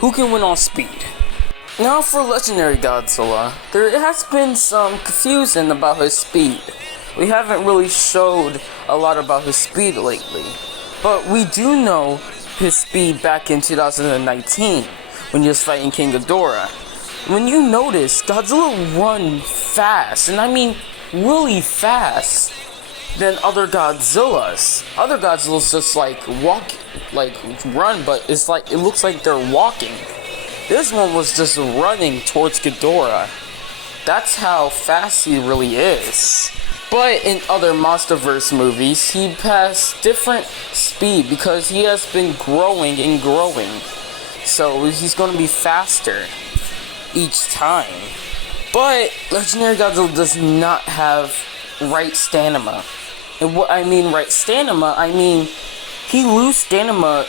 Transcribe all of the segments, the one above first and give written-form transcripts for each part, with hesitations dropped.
Who can win on speed? Now for Legendary Godzilla, there has been some confusion about his speed. We haven't really showed a lot about his speed lately, but we do know his speed back in 2019 when he was fighting King Ghidorah. When you notice, Godzilla run fast, and I mean really fast, than other Godzillas. Other Godzillas just like run, but it's like, it looks like they're walking. This one was just running towards Ghidorah. That's how fast he really is. But in other MonsterVerse movies, he has different speed because he has been growing and growing. So he's going to be faster each time. But Legendary Godzilla does not have right stamina. And what I mean right stamina, I mean he loses stamina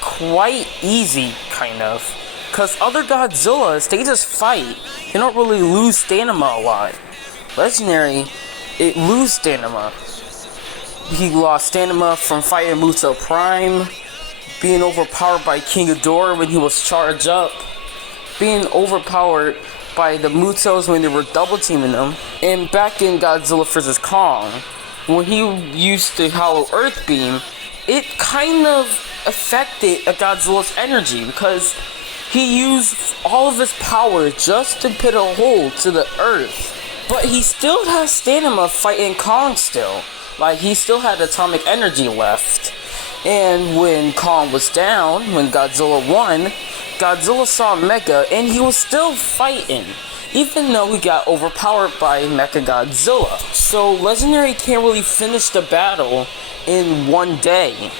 quite easy, kind of. Because other Godzillas, they just fight. They don't really lose stamina a lot. Legendary, it loses stamina. He lost stamina from fighting Muto Prime, being overpowered by King Ghidorah when he was charged up, being overpowered by the Mutos when they were double teaming them, and back in Godzilla vs. Kong, when he used the Hollow Earth Beam, it kind of affected Godzilla's energy because he used all of his power just to put a hole to the earth. But he still has stamina fighting Kong still. Like, he still had atomic energy left. And when Kong was down, when Godzilla won, Godzilla saw Mecha and he was still fighting, even though he got overpowered by Mechagodzilla. So Legendary can't really finish the battle in one day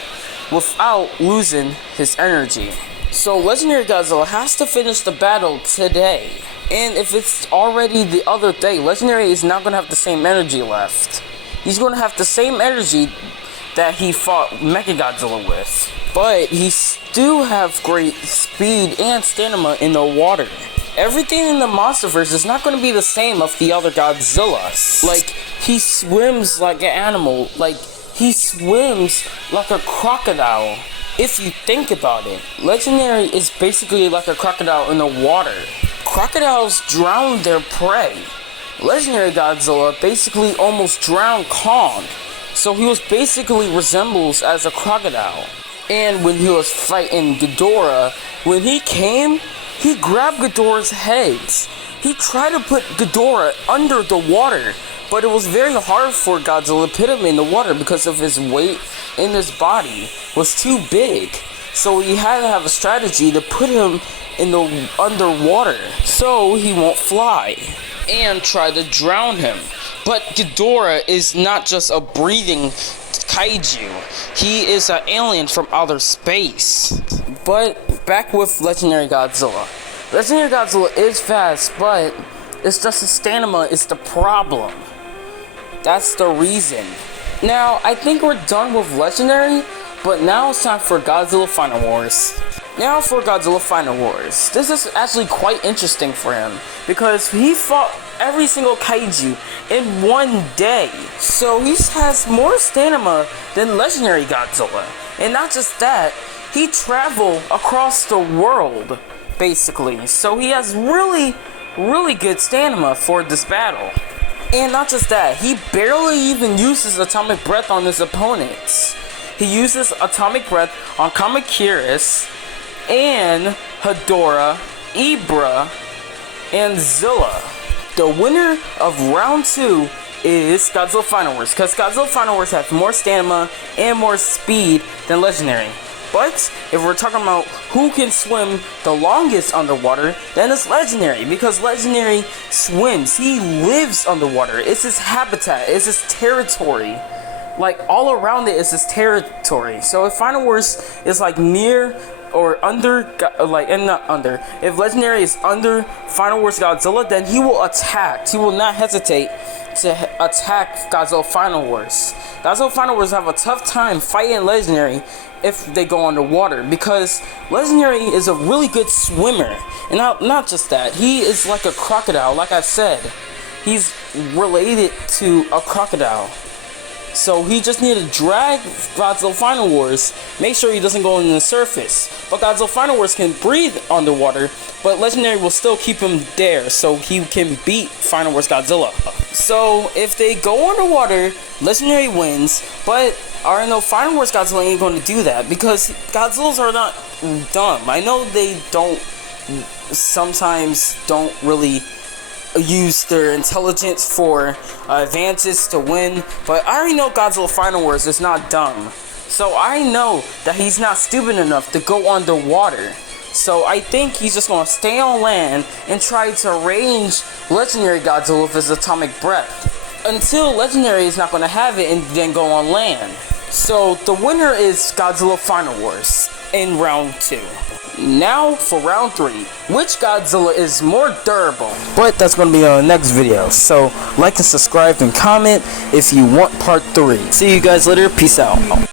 without losing his energy. So Legendary Godzilla has to finish the battle today. And if it's already the other day, Legendary is not going to have the same energy left. He's going to have the same energy that he fought Mechagodzilla with. But he still have great speed and stamina in the water. Everything in the MonsterVerse is not going to be the same of the other Godzillas. Like, he swims like an animal. Like, he swims like a crocodile. If you think about it, Legendary is basically like a crocodile in the water. Crocodiles drown their prey. Legendary Godzilla basically almost drowned Kong. So he was basically resembles as a crocodile. And when he was fighting Ghidorah, when he came, he grabbed Ghidorah's heads. He tried to put Ghidorah under the water, but it was very hard for Godzilla to put him in the water because of his weight in his body was too big. So he had to have a strategy to put him in the underwater so he won't fly and try to drown him. But Ghidorah is not just a breathing kaiju. He is an alien from outer space. But back with Legendary Godzilla. Legendary Godzilla is fast, but it's just his stamina is the problem. That's the reason. Now, I think we're done with Legendary, but now it's time for Godzilla Final Wars. Now for Godzilla Final Wars. This is actually quite interesting for him, because he fought every single kaiju in one day. So he has more stamina than Legendary Godzilla. And not just that, he traveled across the world, basically. So he has really good stamina for this battle. And not just that, he barely even uses Atomic Breath on his opponents. He uses Atomic Breath on Kamakiris and Hedorah, Ibra, and Zilla. The winner of round 2 is Godzilla Final Wars, because Godzilla Final Wars has more stamina and more speed than Legendary. But if we're talking about who can swim the longest underwater, then it's Legendary, because Legendary swims. He lives underwater. It's his habitat. It's his territory. Like, all around it is his territory. So if Final Wars is like near or under, like, and not under, if Legendary is under Final Wars Godzilla, then he will attack. He will not hesitate to attack Godzilla Final Wars. Godzilla Final Wars have a tough time fighting Legendary if they go underwater, because Legendary is a really good swimmer. And not just that, he is like a crocodile. Like I said, he's related to a crocodile. So he just need to drag Godzilla Final Wars, make sure he doesn't go into the surface. But Godzilla Final Wars can breathe underwater, but Legendary will still keep him there, so he can beat Final Wars Godzilla. So if they go underwater, Legendary wins, but I know Final Wars Godzilla ain't going to do that, because Godzillas are not dumb. I know they sometimes don't really use their intelligence for advances to win, but I already know Godzilla Final Wars is not dumb, so I know that he's not stupid enough to go underwater. So I think he's just gonna stay on land and try to range Legendary Godzilla with his atomic breath until Legendary is not gonna have it and then go on land. So the winner is Godzilla Final Wars in round 2. Now for round 3, which Godzilla is more durable? But that's going to be on the next video, so like and subscribe and comment if you want part 3. See you guys later, peace out.